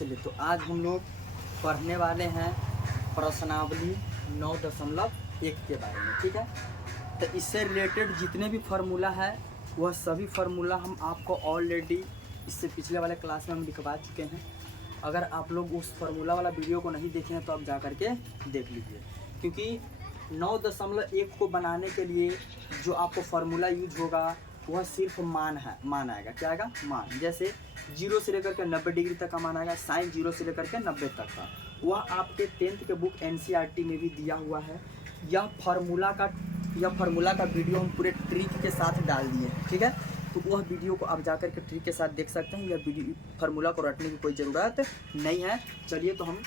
चलिए तो आज हम लोग पढ़ने वाले हैं प्रश्नावली 9.1 के बारे में, ठीक है। तो इससे रिलेटेड जितने भी फार्मूला है वह सभी फार्मूला हम आपको ऑलरेडी इससे पिछले वाले क्लास में हम लिखवा चुके हैं। अगर आप लोग उस फार्मूला वाला वीडियो को नहीं देखे हैं तो आप जा कर के देख लीजिए, क्योंकि 9.1 को बनाने के लिए जो आपको फार्मूला यूज होगा वह सिर्फ मान आएगा। क्या आएगा? मान। जैसे 0 से लेकर के 90 डिग्री तक का मान आएगा, साइन 0 से लेकर के 90 तक का। वह आपके 10th के बुक NCERT में भी दिया हुआ है। यह फार्मूला का वीडियो हम पूरे ट्रिक के साथ डाल दिए हैं, ठीक है। तो वह वीडियो को आप जाकर के ट्रिक के साथ देख सकते हैं। यह वीडियो फार्मूला को रटने की कोई ज़रूरत नहीं है। चलिए तो हम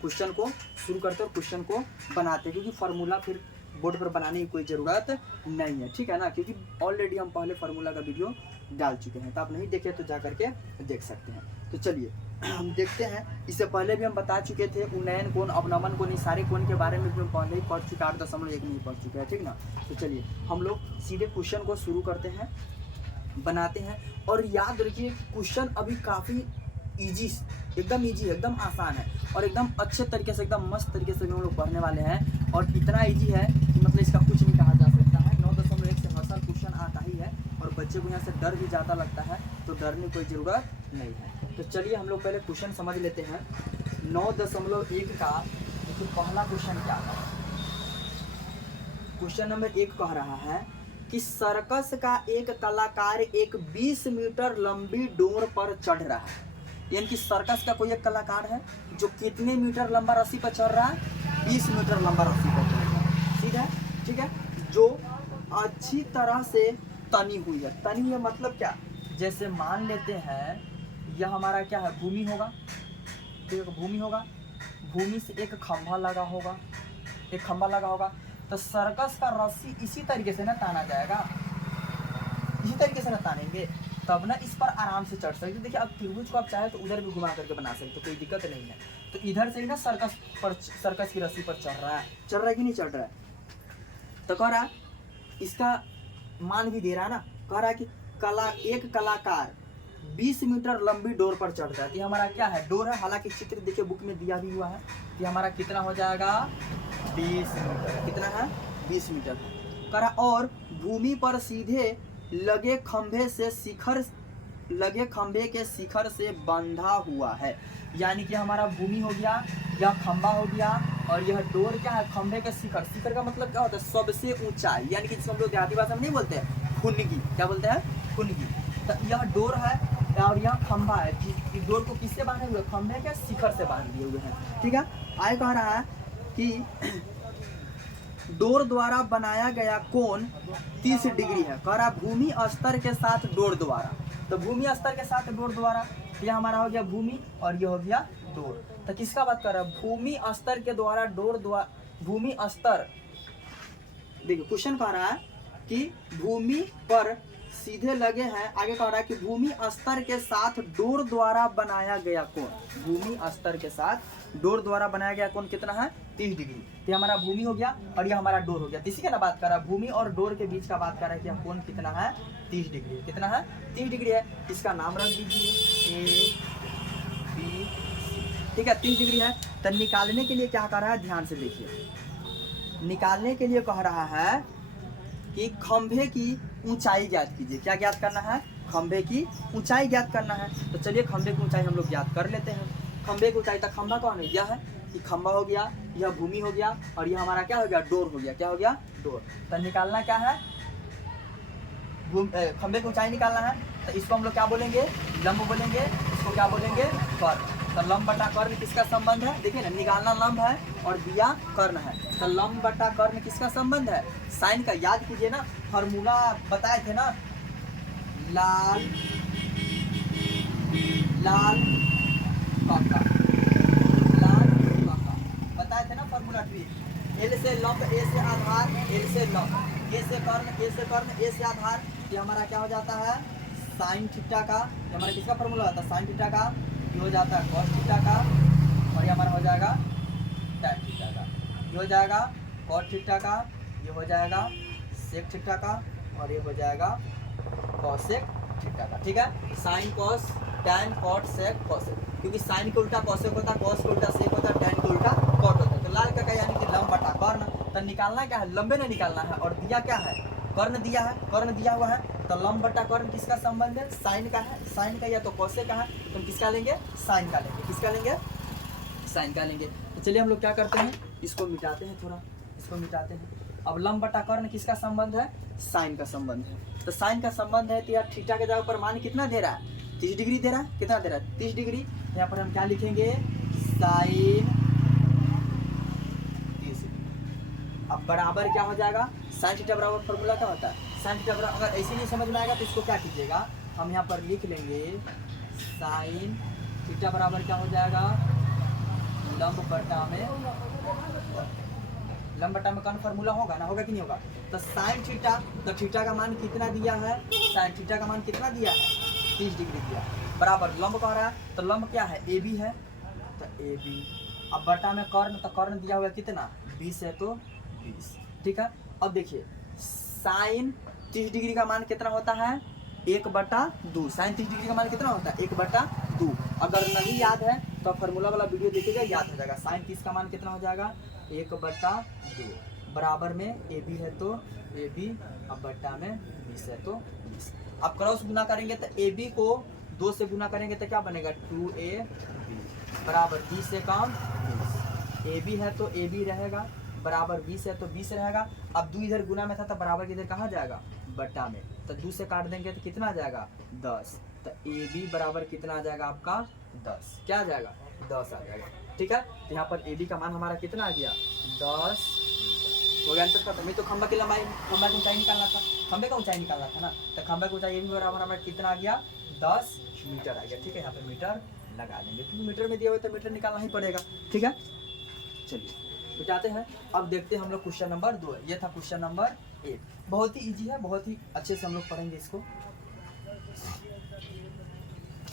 क्वेश्चन को शुरू करते हैं और क्वेश्चन को बनाते हैं, क्योंकि फार्मूला फिर बोर्ड पर बनाने की कोई ज़रूरत नहीं है, ठीक है ना। क्योंकि ऑलरेडी हम पहले फार्मूला का वीडियो डाल चुके हैं, तो आप नहीं देखे तो जा करके देख सकते हैं। तो चलिए हम देखते हैं। इससे पहले भी हम बता चुके थे उन्नयन कोण, अवनमन कोण, सारे कोण के बारे में भी हम पहले ही पढ़ चुके, 8.1 में ही पढ़ चुके हैं, ठीक ना। तो चलिए हम लोग सीधे क्वेश्चन को शुरू करते हैं, बनाते हैं। और याद रखिए क्वेश्चन अभी काफ़ी ईजी, एकदम ईजी, एकदम आसान है और एकदम अच्छे तरीके से, एकदम मस्त तरीके से हम लोग पढ़ने वाले हैं। और इतना ईजी है कि मतलब इसका कुछ नहीं कहा जा सकता है। 9.1 से हर साल क्वेश्चन आता ही है और बच्चे को यहाँ से डर भी ज़्यादा लगता है, तो डरने की कोई ज़रूरत नहीं है। तो चलिए हम लोग पहले क्वेश्चन समझ लेते हैं। 9.1 का देखिए पहला क्वेश्चन क्या है। क्वेश्चन नंबर 1 कह रहा है कि सर्कस का एक कलाकार एक 20 मीटर लंबी डोर पर चढ़ रहा है। यानी कि सर्कस का कोई एक कलाकार है जो कितने मीटर लंबा रस्सी पर चढ़ रहा है? 20 मीटर लंबा रस्सी पर चढ़ रहा है, ठीक है, ठीक है। जो अच्छी तरह से तनी हुई है। तनी हुई मतलब क्या? जैसे मान लेते हैं यह हमारा क्या है, भूमि होगा, तो एक भूमि होगा, भूमि से एक खंभा लगा होगा, एक खंभा लगा होगा। तो सर्कस का रस्सी इसी तरीके से ना ताना जाएगा, इसी तरीके से ना तानेंगे तब ना इस पर आराम से चढ़ सकते। देखिए अब त्रिभुज को आप चाहे तो उधर भी घुमा करके बना सकते, तो कोई दिक्कत नहीं है। तो इधर से ही ना सर्कस की रस्सी पर चढ़ रहा है कि नहीं चढ़ रहा है। तो कह रहा इसका मान भी दे रहा है ना, कह रहा है कि एक कलाकार 20 मीटर लंबी डोर पर चढ़ता है। ये हमारा क्या है? डोर है। हालांकि चित्र देखिए बुक में दिया भी हुआ है कि हमारा कितना हो जाएगा, 20 मीटर। कितना है? 20 मीटर कह रहा। और भूमि पर सीधे लगे खंभे के शिखर से बंधा हुआ है। यानी कि हमारा भूमि हो गया, यह खंभा हो गया, और यह डोर क्या है? खंभे के शिखर। शिखर का मतलब क्या होता है? सबसे ऊंचाई। यानी कि जिसको हम लोग देहाती भाषा में नहीं बोलते हैं, खुनगी। क्या बोलते हैं? खुनगी। तो यह डोर है और यह खंभा है। इस डोर को किससे बांधे हुए? खंभे के शिखर से बांध दिए हुए हैं, ठीक है। आगे कह रहा है कि डोर द्वारा बनाया गया कोण 30 डिग्री है। कह रहा भूमि स्तर के साथ डोर द्वारा। तो भूमि स्तर के साथ डोर द्वारा, यह हमारा हो गया भूमि और यह हो गया डोर। तो किसका बात कर रहा है? भूमि स्तर के द्वारा डोर द्वारा। भूमि स्तर, देखिए क्वेश्चन कह रहा है कि भूमि पर सीधे लगे हैं। आगे कह रहा है कि भूमि स्तर के साथ डोर द्वारा बनाया गया कोण। भूमि स्तर के साथ डोर द्वारा बनाया गया कोण कितना है? 30 डिग्री। ये हमारा भूमि हो गया और ये हमारा डोर हो गया। इसी का ना बात कर रहा है, भूमि और डोर के बीच का बात कर रहा है कि कोण कितना है? 30 डिग्री। कितना है? 30 डिग्री है। इसका नाम रख दीजिए ABC, ठीक है। 30 डिग्री है। तो निकालने के लिए क्या कर रहा है? ध्यान से देखिए। निकालने के लिए कह रहा है कि खंभे की ऊंचाई ज्ञात कीजिए। क्या ज्ञात करना है? खंभे की ऊंचाई ज्ञात करना है। तो चलिए खंभे की ऊंचाई हम लोग ज्ञात कर लेते हैं। खंभे की ऊंचाई तक खंभा कौन है? यह है कि खंभा हो गया, यह भूमि हो गया और यह हमारा क्या हो गया? डोर हो गया। क्या हो गया? डोर। तो निकालना क्या है? खंभे की ऊंचाई निकालना है। तो इसको हम लोग क्या बोलेंगे? लंब बोलेंगे। इसको क्या बोलेंगे? कर्ण। तो लंब बटा कर्ण किसका संबंध है? देखिए ना, निकालना लंब है और दिया कर्ण है। तो लंब बटा कर्ण किसका संबंध है? साइन का। याद कीजिए ना, फार्मूला बताए थे ना, लाल काका, लाल काका बताए थे ना फार्मूला ट्रिक। एल से लंब, ए से आधार, एल से लंब, ए से कर्ण, ए से कर्ण, ए से आधार। ये हमारा क्या हो जाता है? साइन थीटा का। ये हमारा किसका फार्मूला होता है? साइन थीटा का। ये हो जाता है कॉस थीटा का और ये हमारा हो जाएगा टैन थीटा का। ये हो जाएगा कॉस थीटा का, ये हो जाएगा सेक थीटा का और ये हो जाएगा कॉसेक थीटा का, ठीक है। Sine cos tan cot sec cosec, क्योंकि साइन के उल्टा कॉसेक होता है, कॉस के उल्टा सेक होता है, टैन के उल्टा कॉट होता है। तो लाल का यानी कि लंब बटा कर्ण। तो निकालना क्या है, लंबे ने निकालना है, और दिया क्या है, कर्ण दिया है, कर्ण दिया हुआ है। तो लंब बटा कर्ण किसका संबंध है, साइन का है, साइन का या तो कॉसेक का है, तो हम किसका लेंगे, साइन का लेंगे, किसका लेंगे, साइन का लेंगे। तो चलिए हम लोग क्या करते हैं, इसको मिटाते हैं, थोड़ा इसको मिटाते हैं। अब लंब बटा कर्ण किसका संबंध है, साइन का संबंध है। तो साइन का संबंध है, तो यार थीटा के जगह पर मान कितना दे रहा है, 30 डिग्री दे रहा है, कितना दे रहा है, 30 डिग्री। यहाँ पर हम क्या लिखेंगे, साइन 30। अब बराबर क्या हो जाएगा, साइन थीटा बराबर फॉर्मूला क्या होता है, साइन थीटा बराबर, अगर ऐसे नहीं समझ में आएगा तो इसको क्या कीजिएगा, हम यहाँ पर लिख लेंगे साइन थीटा बराबर क्या हो जाएगा, लंब बटा में, लंब बटा में कौन फार्मूला होगा ना, होगा कि नहीं होगा। तो साइन थीटा, तो थीटा का मान कितना दिया है, साइन थीटा का मान कितना दिया है, 30 डिग्री दिया, बराबर लंब कह रहा है, तो लंब क्या है, ए बी है, तो ए बी। अब बटा में कर्ण, तो कर्ण दिया हुआ कितना, 20 है, तो 20, ठीक है। अब देखिए साइन 30 डिग्री का मान कितना होता है, 1/2। साइन 30 डिग्री का मान कितना होता है, 1/2। अगर नहीं याद है तो फार्मूला वाला वीडियो देखिएगा, याद हो जाएगा। साइन 30 का मान कितना हो जाएगा, 1/2, बराबर में ए बी है तो ए बी, अब बट्टा में 20 है तो 20। अब क्रॉस गुना करेंगे तो ए बी को 2 से गुना करेंगे तो क्या बनेगा, 2ab बराबर 30 से कम 20। ए बी है तो ए बी रहेगा, बराबर 20 है तो 20 रहेगा। अब 2 इधर गुना में था तो बराबर इधर कहाँ जाएगा, बट्टा में, तो 2 से काट देंगे तो कितना आ जाएगा, 10। तो ए बी बराबर कितना आ जाएगा आपका, 10। क्या आ जाएगा, 10 आ जाएगा, ठीक है। तो यहाँ पर ए बी का मान हमारा कितना आ गया, 10 हो गया। आंसर खत्म। तो खंबा की लंबाई, खंबा की ऊंचाई निकालना था, खंबे का ऊंचाई निकालना था ना, तो खंबे की ऊंचाई ए बी बराबर हमारा कितना आ गया, 10 मीटर आ गया, ठीक है। यहाँ पे मीटर लगा लेंगे, क्योंकि मीटर में दिया हुआ तो मीटर निकालना ही पड़ेगा, ठीक है। चलिए जाते हैं, अब देखते हैं हम लोग क्वेश्चन नंबर 2 है। ये था क्वेश्चन नंबर 1, बहुत ही इजी है, बहुत ही अच्छे से हम लोग पढ़ेंगे इसको।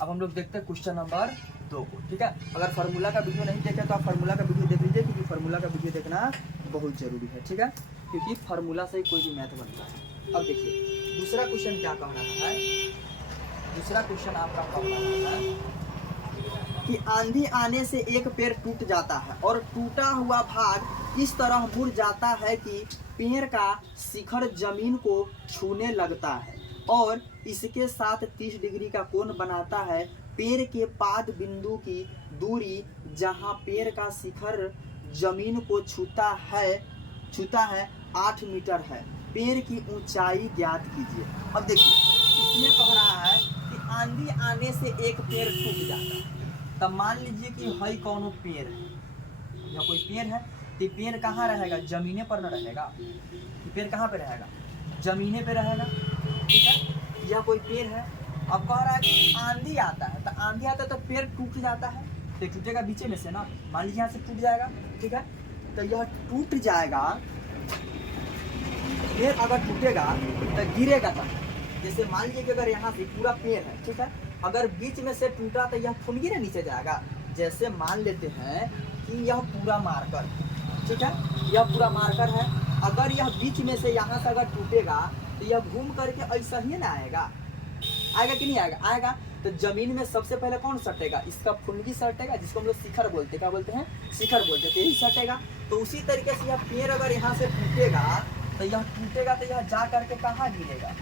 अब हम लोग देखते हैं क्वेश्चन नंबर 2 को, ठीक है। अगर फार्मूला का वीडियो नहीं देखा तो आप फार्मूला का वीडियो देख लीजिए, क्योंकि फार्मूला का वीडियो देखना बहुत जरूरी है, ठीक है, क्योंकि फार्मूला से ही कोई भी मैथ बनता है। अब देखिए दूसरा क्वेश्चन क्या कह रहा है, दूसरा क्वेश्चन आपका कह रहा है कि आंधी आने से एक पेड़ टूट जाता है और टूटा हुआ भाग इस तरह मुड़ जाता है कि पेड़ का शिखर जमीन को छूने लगता है और इसके साथ 30 डिग्री का कोण बनाता है। पेड़ के पाद बिंदु की दूरी जहां पेड़ का शिखर जमीन को छूता है 8 मीटर है। पेड़ की ऊंचाई ज्ञात कीजिए। अब देखिए इसमें कह रहा है कि आंधी आने से एक पेड़ टूट जाता है। तब मान लीजिए कि हई कौन पेड़ है, या कोई पेड़ है, तो पेड़ कहाँ रहेगा, जमीने पर न रहेगा, पेड़ कहाँ पे रहेगा, जमीने पे रहेगा, ठीक है। यह कोई पेड़ है, अब कह रहा है कि आंधी आता है, तो आंधी आता है तो पेड़ टूट जाता है, तो टूटेगा बीचे में से ना, मान लीजिए यहाँ से टूट जाएगा, ठीक है। तो यह टूट जाएगा, पेड़ अगर टूटेगा तो गिरेगा तब, जैसे मान लीजिए कि अगर यहाँ से पूरा पेड़ है, ठीक है, अगर बीच में से टूटा तो यह फुनगी ना नीचे जाएगा। जैसे मान लेते हैं कि यह पूरा मार्कर, ठीक है, यह पूरा मार्कर है, अगर यह बीच में से यहाँ से अगर टूटेगा तो यह घूम करके ऐसा ही ना आएगा, आएगा कि नहीं आएगा, आएगा। तो जमीन में सबसे पहले कौन सटेगा, इसका फुनगी सटेगा, जिसको हम लोग शिखर बोलते हैं, क्या बोलते हैं, शिखर बोलते हैं, तो यही सटेगा। तो उसी तरीके से यह पेड़ अगर यहाँ से टूटेगा तो यह जा करके कहाँ गिरेगा,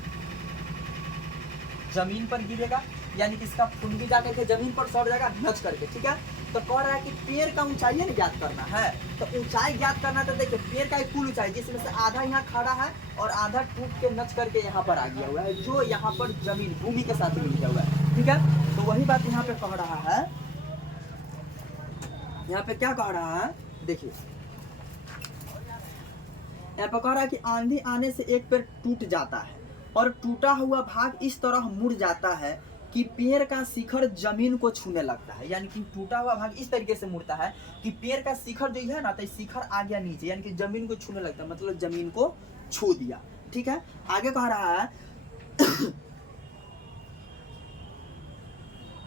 जमीन पर गिरेगा, यानी कि इसका फुनगी जाकर के जमीन पर सड़ जाएगा नच करके, ठीक है। तो कह रहा है कि पेड़ का ऊंचाई है ना ज्ञात करना है, तो ऊंचाई ज्ञात करना, तो देखिए पेड़ का एक कुल ऊंचाई जिसमें से आधा यहाँ खड़ा है और आधा टूट के नच करके यहाँ पर आ गया हुआ है, जो यहाँ पर जमीन भूमि के साथ मिल गया हुआ है, ठीक है। तो वही बात यहाँ पे कह रहा है, यहाँ पे क्या कह रहा है, देखिए यहाँ पे कह रहा है कि आंधी आने से एक पेड़ टूट जाता है और टूटा हुआ भाग इस तरह मुड़ जाता है कि पेड़ का शिखर जमीन को छूने लगता है। यानी कि टूटा हुआ भाग इस तरीके से मुड़ता है कि पेड़ का शिखर जो है ना, तो शिखर आ गया नीचे, यानी कि जमीन को छूने लगता है, मतलब जमीन को छू दिया, ठीक है। आगे कह रहा है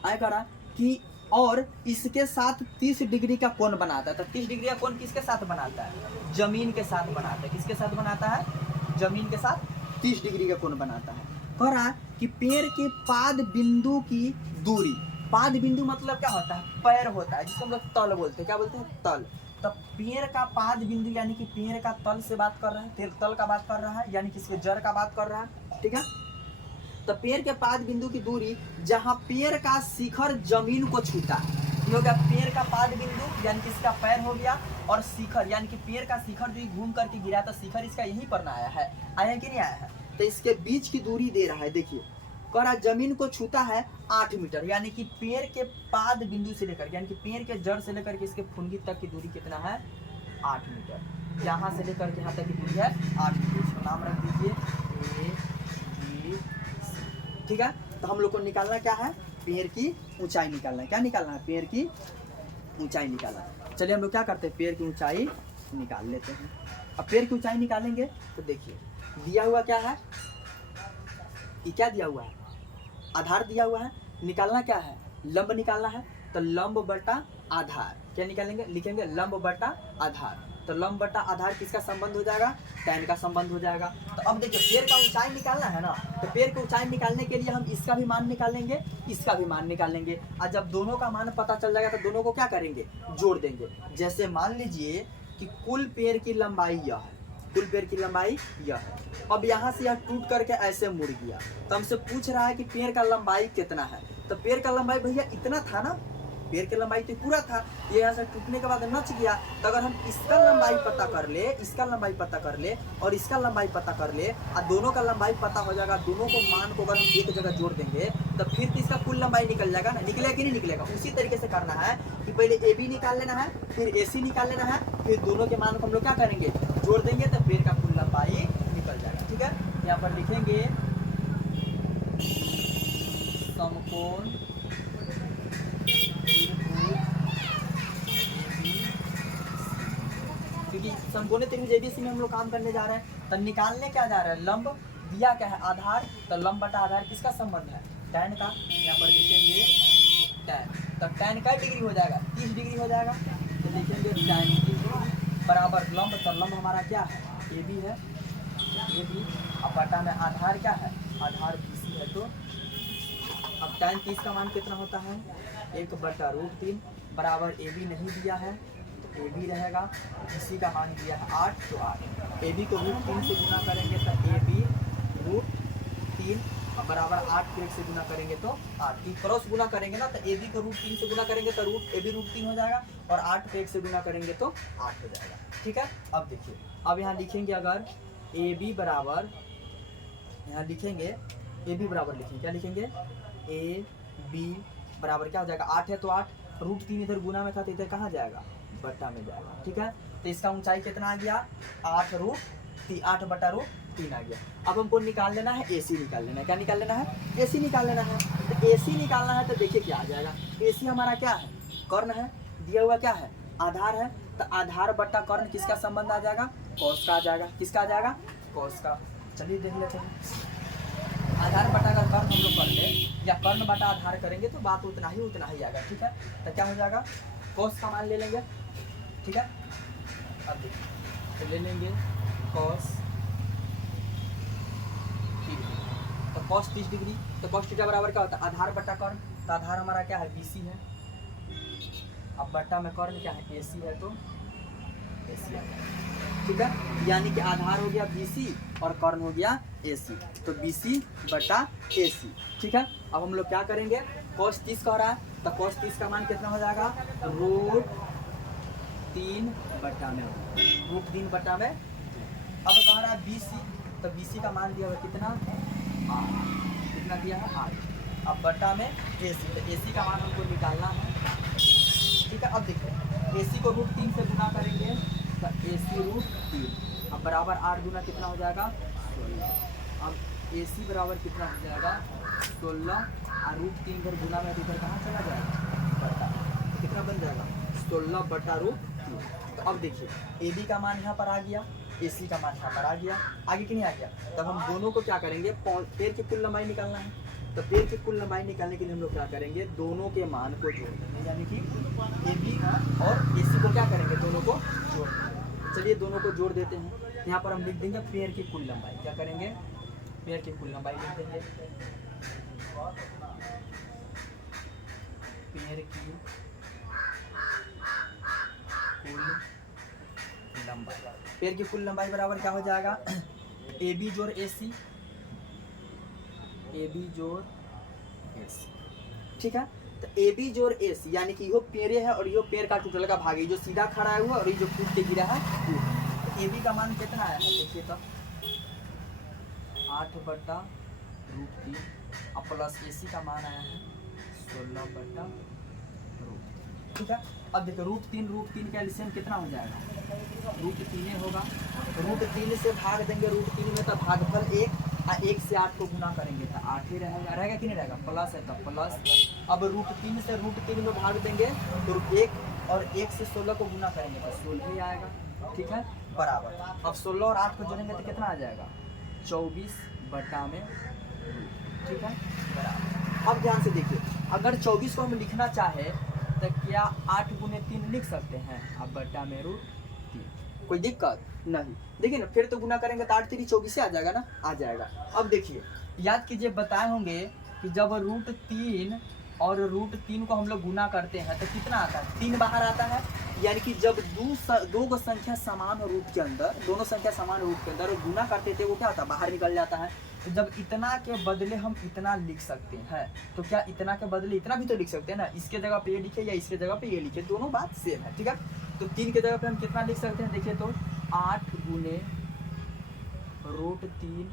आगे कह रहा है कि और इसके साथ 30 डिग्री का कोण बनाता है। तो 30 डिग्री का कोण किसके साथ बनाता है, जमीन के साथ बनाता है, किसके साथ बनाता है, जमीन के साथ 30 डिग्री का कोण बनाता है। कह रहा है कि पेड़ के पाद बिंदु की दूरी, पाद बिंदु मतलब क्या होता है, पैर होता है, जिसको हम लोग तल बोलते हैं। क्या बोलते हैं, तल। तो पेड़ का पाद बिंदु यानी कि पेड़ का तल से बात कर रहा है, पेड़ तल का बात कर रहा है, यानी कि इसके जड़ का बात कर रहा है, ठीक है। तो पेड़ के पाद बिंदु की दूरी जहां पेड़ का शिखर जमीन को छूता है, ये हो गया पेड़ का पाद बिंदु, यानी कि इसका पैर हो गया, और शिखर यानी कि पेड़ का शिखर जो घूम करके गिरा, तो शिखर इसका यहीं पर ना आया है, आया कि नहीं आया है। तो इसके बीच की दूरी दे रहा है, देखिए कह रहा जमीन को छूता है 8 मीटर, यानी कि पेड़ के पाद बिंदु से लेकर, यानी कि पेड़ के जड़ से लेकर के इसके फुनगी तक की दूरी कितना है, 8 मीटर। यहाँ से लेकर के यहाँ तक की दूरी है 8 मीटर। इसका नाम रख दीजिए A B C, ठीक है। तो हम लोग को निकालना क्या है, पेड़ की ऊंचाई निकालना है। क्या निकालना है, पेड़ की ऊंचाई निकालना है। चलिए हम लोग क्या करते हैं, पेड़ की ऊंचाई निकाल लेते हैं। अब पेड़ की ऊंचाई निकालेंगे तो देखिए दिया हुआ क्या है, ये क्या दिया हुआ है, आधार दिया हुआ है। निकालना क्या है, लंब निकालना है। तो लंब बटा आधार क्या निकालेंगे, लिखेंगे लंब बटा आधार। तो लंब बटा आधार किसका संबंध हो जाएगा, tan का संबंध हो जाएगा। तो अब देखिए पेड़ का ऊंचाई निकालना है ना, तो पेड़ की ऊंचाई निकालने के लिए हम इसका भी मान निकालेंगे, इसका भी मान निकालेंगे। और जब दोनों का मान पता चल जाएगा तो दोनों को क्या करेंगे, जोड़ देंगे। जैसे मान लीजिए कि कुल पेड़ की लंबाई यह है, कुल पेड़ की लंबाई यह है। अब यहाँ से यह टूट करके ऐसे मुड़ गया, तो हमसे पूछ रहा है कि पेड़ का लंबाई कितना है। तो पेड़ का लंबाई भैया इतना था ना, पेड़ की लंबाई तो पूरा था, ये यहाँ से टूटने के बाद नच गया। तो अगर हम इसका लंबाई पता कर ले, इसका लंबाई पता कर ले और इसका लंबाई पता कर ले, और दोनों का लंबाई पता हो जाएगा, दोनों को मान को अगर हम एक जगह जोड़ देंगे तो फिर तो इसका कुल लंबाई निकल जाएगा ना, निकलेगा कि नहीं निकलेगा। उसी तरीके से करना है कि पहले ए बी निकाल लेना है, फिर ए सी निकाल लेना है, फिर दोनों के मान को हम लोग क्या करेंगे, जोड़ देंगे, तो पेड़ का कुल लंबाई निकल जाएगा, ठीक है। यहाँ पर लिखेंगे समकोण क्योंकि समकोणीय त्रिभुज एबीसी में हम लोग काम करने जा रहे हैं। तो निकालने क्या जा रहा है, लंब दिया क्या है, आधार। तो लंब बटा आधार किसका संबंध है, tan का। यहाँ पर लिखेंगे tan। तो tan का डिग्री हो जाएगा, 30 डिग्री हो जाएगा। तो लिखेंगे tan बराबर लंब। तो लंब हमारा क्या है, ए बी है, ए बी। अब बटा में आधार क्या है, आधार BC है। तो अब tan 30 का मान कितना होता है, 1/√3 बराबर ए बी नहीं दिया है तो ए बी रहेगा, BC का मान दिया है 8, तो 8। ए बी को √3 से गुना करेंगे तो ए बी √3 बराबर 8 को 1 से गुना करेंगे तो 8 की क्रॉस गुना करेंगे ना, तो ए बी को √3 से गुना करेंगे तो ए बी √3 हो जाएगा, और 8 को 1 से गुना करेंगे तो 8 हो जाएगा, ठीक है। अब देखिए, अब यहाँ लिखेंगे अगर ए बी बराबर, यहाँ लिखेंगे ए बी बराबर, लिखेंगे क्या लिखेंगे, ए बी बराबर क्या हो जाएगा, 8 है तो 8, √3 इधर गुना में था तो इधर कहाँ जाएगा, बट्टा में जाएगा, ठीक है। तो इसका ऊंचाई कितना आ गया, 8/√3 आ गया। अब हमको निकाल लेना है AC निकाल लेना है। क्या निकाल लेना है, AC निकाल लेना है। तो AC निकालना है तो देखिए क्या आ जाएगा, AC हमारा क्या है, कर्ण है, दिया हुआ क्या है, आधार है। तो आधार बट्टा कर्ण किसका संबंध आ जाएगा, कॉस का आ जाएगा। किसका आ जाएगा, कॉस का। चलिए देख लेते हैं। आधार बटा अगर कर्ण हम लोग कर ले या कर्ण बटा आधार करेंगे तो बात उतना ही आएगा, ठीक है। तो क्या हो जाएगा, कॉस का मान ले लेंगे, ठीक है। अब देखिए तो ले लेंगे कॉस 30 डिग्री, तो कॉस 30 डिग्री। तो कॉस थीटा बराबर क्या होता है, आधार बटा कर्ण। तो आधार हमारा क्या है, BC है। अब बट्टा में कर्ण क्या है, AC है, तो AC है, ठीक है। यानी कि आधार हो गया BC और कर्ण हो गया AC, तो BC बटा AC, ठीक है। अब हम लोग क्या करेंगे, cos 30 कह रहा है, तो cos 30 का मान कितना हो जाएगा, √3 बटा में, √3 बटा में। अब कह रहा है BC, तो BC का मान दिया हुआ कितना, 8, कितना दिया है 8। अब बटा में AC, तो AC का मान हमको निकालना है, ठीक है। अब देखिए AC को √3 से गुना करेंगे तो AC √3, अब बराबर 8 गुना कितना हो जाएगा, 16। अब AC बराबर कितना हो जाएगा, 16, और √3 इधर गुना में इधर कहाँ चला जाएगा, बटा, तो कितना बन जाएगा, 16 बटा √3। तो अब देखिए AB का मान यहाँ पर आ गया, AC का मान यहाँ पर आ गया, आगे कि नहीं आ गया। तब हम दोनों को क्या करेंगे, पेड़ की कुल लंबाई निकालना है। तो पेड़ की कुल लंबाई निकालने के लिए हम लोग क्या करेंगे, दोनों के मान को जोड़ देंगे, यानी कि AB और AC को क्या करेंगे, दोनों को जोड़ देंगे। चलिए दोनों को जोड़ देते हैं। यहाँ पर हम लिख देंगे पेड़ की कुल लंबाई, क्या करेंगे, पेड़ की कुल लंबाई लिख देंगे। पैर की कुल लंबाई, पैर की कुल लंबाई बराबर क्या हो जाएगा, ए बी जोड़ ए सी, ए बी जोड़ ए सी, ठीक है। तो ए बी जोड़ ए सी यानी कि यो पेड़ है और यो पेड़ का टोटल का भाग है, जो सीधा खड़ा है हुआ और ये जो टूट के गिरा है वो। तो ए बी का मान कितना आया है देखिए, तो 8/√3 और प्लस ए सी का मान आया है 16/√3, ठीक है। अब देखो √3 का एलसीएम कितना हो जाएगा, √3 होगा। √3 से भाग देंगे √3 में, तो भागफल 1 और 1 से 8 को गुना करेंगे तो 8 ही रहेगा कि नहीं रहेगा, प्लस है तो प्लस। अब √3 से √3 में भाग देंगे तो 1 और 1 से 16 को गुना करेंगे तो 16 ही आएगा, ठीक है, बराबर। अब 16 और 8 को जोड़ेंगे तो कितना आ जाएगा, 24/, ठीक है, बराबर। अब ध्यान से देखिए, अगर 24 को हम लिखना चाहे तो क्या 8 × 3 लिख सकते हैं, अब बटा में √3, कोई दिक्कत नहीं। देखिए ना, फिर तो गुना करेंगे तो 8 3 24 आ जाएगा ना, आ जाएगा। अब देखिए याद कीजिए, बताए होंगे कि जब √3 और √3 को हम लोग गुना करते हैं तो कितना आता है, 3 बाहर आता है। यानी कि जब दो संख्या समान रूट के अंदर, दोनों संख्या समान रूट के अंदर गुना करते थे, वो क्या होता है, बाहर निकल जाता है। तो जब इतना के बदले हम इतना लिख सकते हैं, तो क्या इतना के बदले इतना भी तो लिख सकते हैं ना, इसके जगह पे ये लिखे या इसके जगह पे ये लिखे, दोनों बात सेम है, ठीक है। तो 3 के जगह पे हम कितना लिख सकते हैं, देखिए तो 8 × √3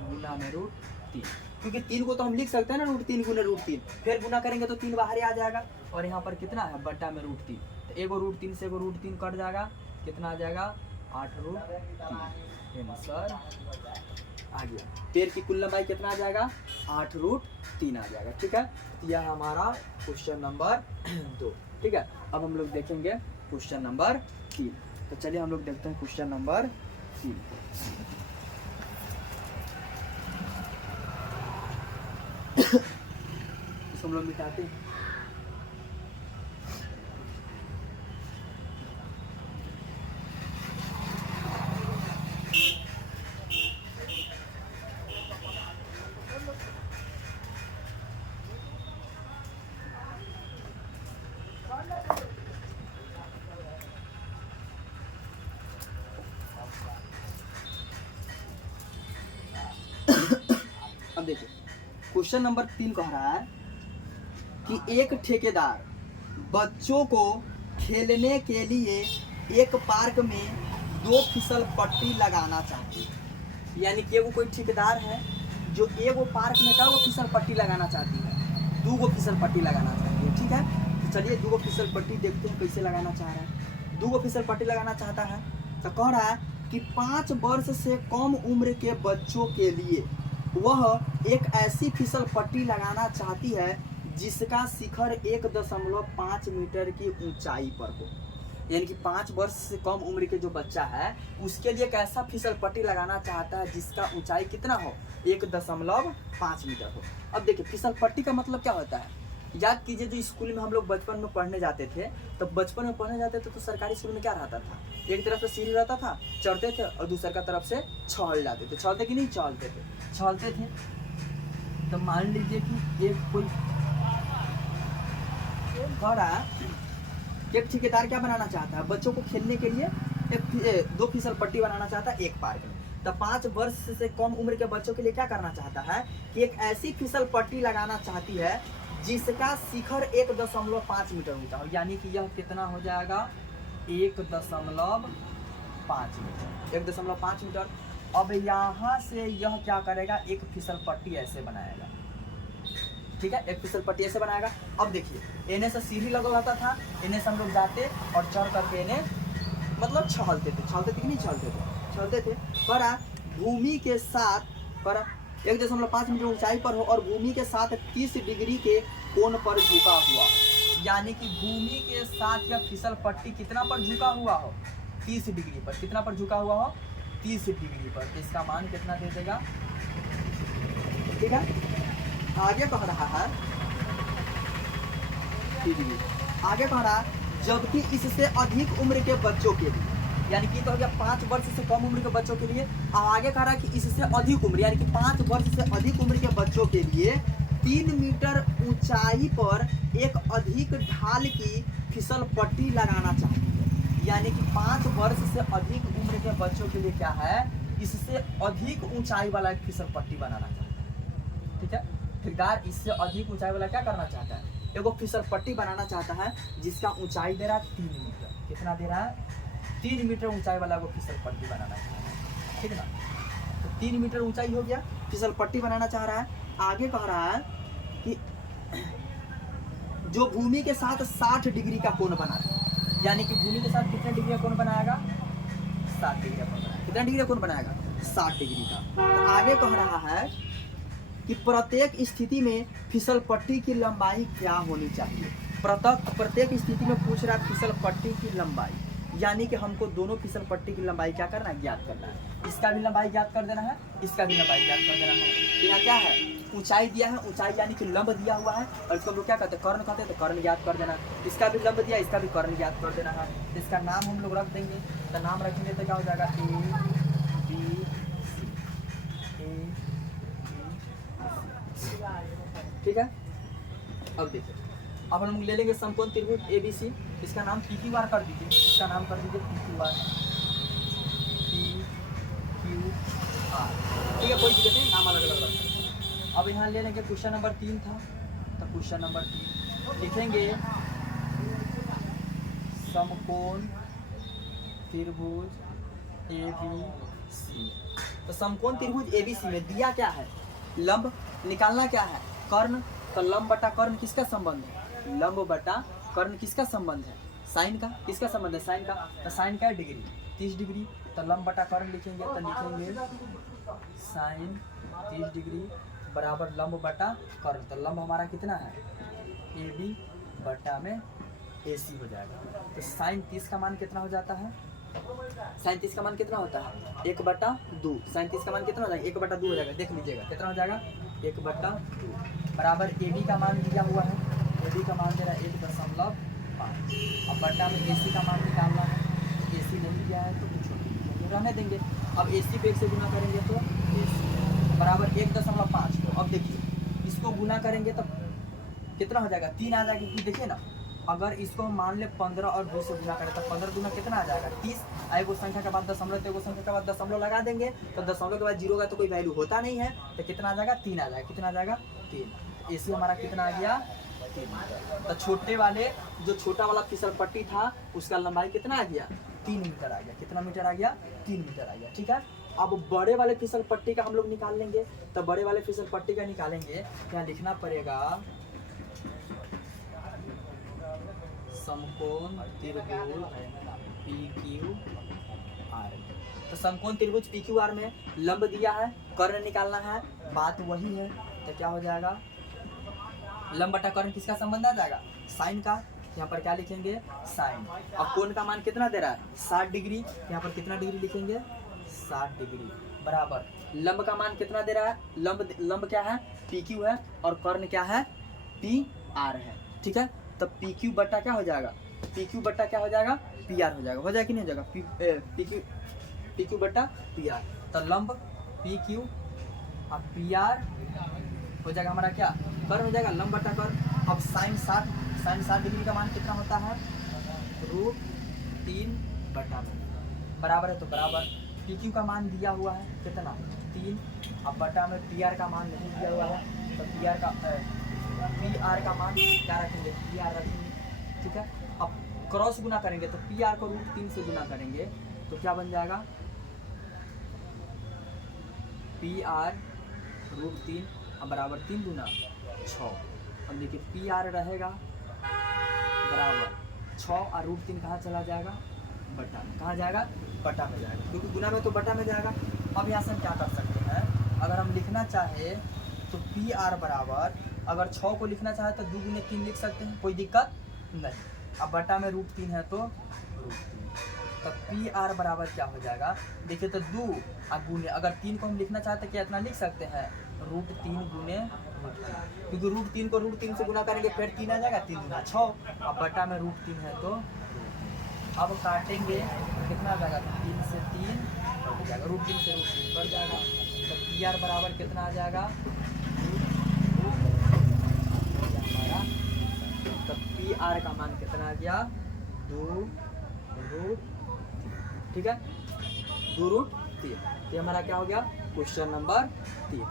गुना में √3, क्योंकि 3 को तो हम लिख सकते हैं ना, √3 × √3, फिर गुना करेंगे तो 3 बाहर आ जाएगा और यहाँ पर कितना है, बटा में √3, तो एगो √3 से एगो √3 कट जाएगा, कितना आ जाएगा, 8√3, आंसर आ गया। पैर की कुल लंबाई कितना आ जाएगा, 8√3 आ जाएगा, ठीक है। यह हमारा क्वेश्चन नंबर 2, ठीक है। अब हम लोग देखेंगे क्वेश्चन नंबर 3, तो चलिए हम लोग देखते हैं क्वेश्चन नंबर 3। इसको हम लोग मिटाते हैं। अब देखिए क्वेश्चन नंबर 3 कह रहा है कि एक ठेकेदार बच्चों को खेलने के लिए एक पार्क में 2 फिसल पट्टी लगाना चाहती है। यानी कि एगो कोई ठेकेदार है जो एगो पार्क में क्या फिसल पट्टी लगाना चाहती है, 2 फिसल पट्टी लगाना चाहती है, ठीक है। तो चलिए 2 फिसल पट्टी देखते हैं कैसे लगाना चाह रहा है। 2 फिसल पट्टी लगाना चाहता है तो कह रहा है कि 5 वर्ष से कम उम्र के बच्चों के लिए वह एक ऐसी फिसल पट्टी लगाना चाहती है जिसका शिखर 1.5 मीटर की ऊंचाई पर हो। यानी कि 5 वर्ष से कम उम्र के जो बच्चा है उसके लिए एक ऐसा फिसल पट्टी लगाना चाहता है जिसका ऊंचाई कितना हो, 1.5 मीटर हो। अब देखिए फिसल पट्टी का मतलब क्या होता है, याद कीजिए जो स्कूल में हम लोग बचपन में पढ़ने जाते थे, तो बचपन में पढ़ने जाते थे तो सरकारी स्कूल में क्या रहता था, एक तरफ से सीढ़ी रहता था, चढ़ते थे और दूसरी का तरफ से छल जाते थे। छलते कि नहीं छलते थे, छलते थे। तो मान लीजिए कि एक कोई बड़ा एक ठेकेदार क्या बनाना चाहता है, बच्चों को खेलने के लिए एक 2 फिसल पट्टी बनाना चाहता है एक पार्क में। तो 5 वर्ष से कम उम्र के बच्चों के लिए क्या करना चाहता है कि एक ऐसी फिसल पट्टी लगाना चाहती है जिसका शिखर 1.5 मीटर ऊंचा हो। यानी कि यह कितना हो जाएगा, 1.5 मीटर, 1.5 मीटर। अब यहाँ से यह क्या करेगा, एक फिसल पट्टी ऐसे बनाएगा, ठीक है, एक फिसल पट्टी ऐसे बनाएगा। अब देखिए इन्हें से सीढ़ी लगा रहता था, इन्हें से हम लोग जाते और चढ़ करके इन्हें मतलब छलते थे कि नहीं छलते थे। पर भूमि के साथ पर 1.5 मीटर ऊंचाई पर हो और भूमि के साथ 30 डिग्री के कोण पर झुका हुआ। यानी कि भूमि के साथ यह फिसल पट्टी कितना पर झुका हुआ हो, 30 डिग्री पर। कितना पर झुका हुआ हो, 30 डिग्री पर। तो इसका मान कितना दे देगा, ठीक है। आगे कह रहा है आगे कह रहा है जबकि इससे अधिक उम्र के बच्चों के लिए, यानी कि तो 5 वर्ष से कम उम्र के बच्चों के लिए। आगे कह रहा है कि इससे अधिक उम्र, यानी कि 5 वर्ष से अधिक उम्र के बच्चों के लिए 3 मीटर ऊंचाई पर एक अधिक ढाल की फिसल पट्टी लगाना चाहती है। यानी कि 5 वर्ष से अधिक उम्र के बच्चों के लिए क्या है, इससे अधिक ऊंचाई वाला एक फिसल पट्टी बनाना चाहता है। ठीक है, ठेकेदार इससे अधिक ऊंचाई वाला क्या करना चाहता है, एगो फिसल पट्टी बनाना चाहता है जिसका ऊंचाई दे रहा है 3 मीटर। कितना दे रहा है, 3 मीटर ऊंचाई वाला वो फिसल पट्टी बनाना चाहता है। ठीक है ना, तो 3 मीटर ऊंचाई हो गया, फिसल पट्टी बनाना चाह रहा है। आगे कह रहा है कि जो भूमि के साथ 60 डिग्री का कोण बनाए, यानी कि भूमि के साथ कितने डिग्री का कोण बनाएगा, 60 डिग्री का कोण बनाएगा। कितना डिग्री का कोण बनाएगा, 60 डिग्री का। तो आगे कह रहा है कि प्रत्येक स्थिति में फिसल पट्टी की लंबाई क्या होनी चाहिए। प्रत्येक स्थिति में पूछ रहा है फिसल पट्टी की लंबाई, यानी कि हमको दोनों फिसल पट्टी की लंबाई क्या करना है, ज्ञात करना है। इसका भी लंबाई ज्ञात कर देना है, इसका भी लंबाई ज्ञात कर देना है। तो यहाँ क्या है, ऊंचाई दिया है, ऊंचाई यानी कि लंब दिया हुआ है, और इसको हम लोग क्या कहते हैं, कर्ण कहते हैं, तो कर्ण ज्ञात कर देना। इसका भी लंब दिया, इसका भी कर्ण ज्ञात कर देना है। इसका नाम हम लोग रख देंगे, तो नाम रखेंगे तो क्या हो जाएगा, ए बी सी। ठीक है, अब देखिए, अब हम ले लेंगे समकोण त्रिभुज ABC। इसका नाम PQR कर दीजिए, इसका नाम कर दीजिए PQR। ठीक है, कोई दिक्कत नहीं, नाम अलग अलग रख सकते हैं। अब यहाँ ले लेंगे क्वेश्चन नंबर 3 था, तो क्वेश्चन नंबर 3 लिखेंगे समकोण त्रिभुज ABC। तो समकोण त्रिभुज ABC में दिया क्या है, लंब निकालना क्या है, कर्ण। तो लंब बटा कर्ण किसका संबंध है, लंब बटा कर्ण किसका संबंध है, साइन का। किसका संबंध है, साइन का। तो साइन का है डिग्री, 30 डिग्री। तो लंब बटा कर्ण लिखेंगे, तो लिखेंगे साइन 30 डिग्री बराबर लंब बटा कर्ण। तो लंब हमारा कितना है, AB बटा में AC हो जाएगा। तो साइन 30 का मान कितना हो जाता है, साइन 30 का मान कितना होता है, 1/2। साइन 30 का मान कितना हो जाएगा, 1/2 हो जाएगा। देख लीजिएगा कितना हो जाएगा, 1/2 बराबर AB का मान दिया हुआ है, AB का मान दे रहा है 1.5। अब बटा में AC का मान निकालना है, AC नहीं दिया है तो कुछ रहने देंगे। अब AC पे 1 से गुना करेंगे तो AC बराबर 1.5। तो अब देखिए इसको गुना करेंगे तो कितना हो जाएगा, 3 आ जाएगा। क्योंकि देखिए ना, अगर इसको हम मान ले 15 और 2 से गुना करें तो 15 दूना कितना आ जाएगा, 30। एगो संख्या के बाद दशमलव, तो एगो संख्या के बाद दशमलव लगा देंगे, तो दशमलव के बाद 0 का तो कोई वैल्यू होता नहीं है, तो कितना आ जाएगा, 3 आ जाएगा। कितना आ जाएगा, 3। AC हमारा कितना आ गया, 3 मीटर। तो छोटे वाले, जो छोटा वाला फिसल पट्टी था उसका लंबाई कितना आ गया, 3 मीटर आ गया। कितना मीटर आ गया, 3 मीटर आ गया। ठीक है, अब बड़े वाले फिसल पट्टी का हम लोग निकाल लेंगे। तो बड़े वाले फिसल पट्टी का निकालेंगे, यहाँ लिखना पड़ेगा समकोण त्रिभुज PQR। तो समकोण त्रिभुज PQR में लंब दिया है, कर्ण निकालना है, बात वही है। तो क्या हो जाएगा, लंब बटा कर्ण किसका संबंध आ जाएगा, साइन का। यहाँ पर क्या लिखेंगे, साइन। अब कोण का मान कितना दे रहा है, 60 डिग्री। यहाँ पर कितना डिग्री लिखेंगे, 60 डिग्री बराबर लंब का मान कितना दे रहा है, लंब क्या है, PQ है, और कर्ण क्या है, PR है। ठीक है, तो PQ बटा क्या हो जाएगा, PQ बटा क्या हो जाएगा, PR हो जाएगा। हो जाएगा कि नहीं हो जाएगा, PQ बटा PR। तो लंब PQ और PR हो जाएगा हमारा क्या, कर्ण हो जाएगा, लंब बटा कर्ण। अब साइन 60 डिग्री का मान कितना होता है, √3 बटा में बराबर है। तो बराबर PQ का मान दिया हुआ है कितना, 3। अब बटा में PR का मान नहीं दिया हुआ है, तो PR का मान क्या रखेंगे, PR रखेंगे। ठीक है, अब क्रॉस गुना करेंगे तो PR को √3 से गुना करेंगे तो क्या बन जाएगा, PR √3 बराबर 3 गुना 6। अब देखिए PR रहेगा बराबर 6 और √3 कहाँ चला जाएगा, बटा में। कहाँ जाएगा, बटा में जाएगा, क्योंकि गुना में तो बटा में जाएगा। अब यहाँ से हम क्या कर सकते हैं, अगर हम लिखना चाहे तो PR बराबर, अगर 6 को लिखना चाहे तो 2 गुने 3 लिख सकते हैं, कोई दिक्कत नहीं। अब बटा में √3 है तो √3, तो PR बराबर क्या हो जाएगा, देखिए तो 2 और गुने, अगर 3 को हम लिखना चाहते हैं क्या इतना लिख सकते हैं, √3 गुने √3, क्योंकि √3 को √3 से गुना करेंगे फिर 3 आ जाएगा, 3 गुना 6। अब बटा में √3 है तो अब काटेंगे कितना आ जाएगा, 3 से 3 हो जाएगा, √3 से √3 कट जाएगा। तो PR बराबर कितना आ जाएगा, आर का मान कितना आ गया 2 रूट, ठीक है 2 रूट 3। ये हमारा क्या हो गया क्वेश्चन नंबर 3।